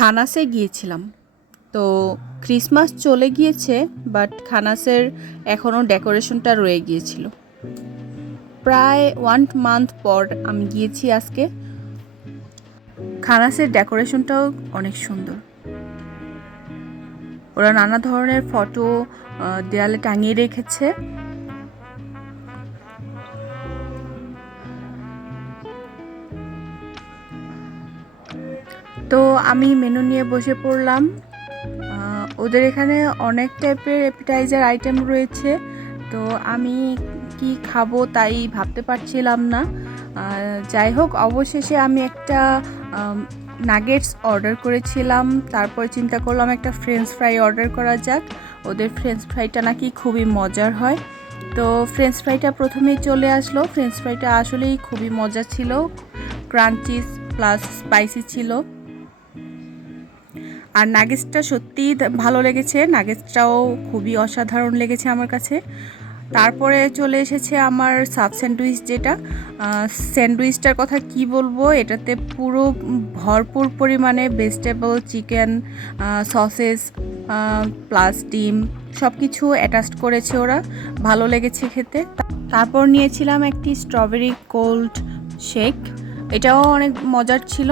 খানাসে গিয়েছিলাম। তো ক্রিসমাস চলে গিয়েছে, বাট খানাসের এখনও ডেকোরেশনটা রয়ে গিয়েছিল। প্রায় 1 মান্থ পর আমি গিয়েছি আজকে। খানাসের ডেকোরেশনটাও অনেক সুন্দর। ওরা নানা ধরনের ফটো দেয়ালে টাঙিয়ে রেখেছে। তো আমি মেনু নিয়ে বসে পড়লাম। ওদের এখানে অনেক টাইপের অ্যাপিটাইজার আইটেম রয়েছে, তো আমি কি খাবো তাই ভাবতে পারছিলাম না। যাই হোক, অবশেষে আমি একটা নাগেটস অর্ডার করেছিলাম। তারপর চিন্তা করলাম একটা ফ্রেঞ্চ ফ্রাই অর্ডার করা যাক। ওদের ফ্রেঞ্চ ফ্রাইটা নাকি খুবই মজার হয়। তো ফ্রেঞ্চ ফ্রাইটা প্রথমেই চলে আসলো। ফ্রেঞ্চ ফ্রাইটা আসলেই খুবই মজা ছিল, ক্রাঞ্চি প্লাস স্পাইসি ছিল। আর নাগেটসটা সত্যিই ভালো লেগেছে, নাগেটসটাও খুবই অসাধারণ লেগেছে আমার কাছে। তারপরে চলে এসেছে আমার সাব স্যান্ডউইচ, যেটা স্যান্ডউইচটার কথা কি বলবো, এটাতে পুরো ভরপুর পরিমাণে ভেজিটেবল, চিকেন, সসেস প্লাস ডিম সব কিছু অ্যাটাচড করেছে ওরা। ভালো লেগেছে খেতে। তারপর নিয়েছিলাম একটি স্ট্রবেরি কোল্ড শেক, এটাও অনেক মজার ছিল।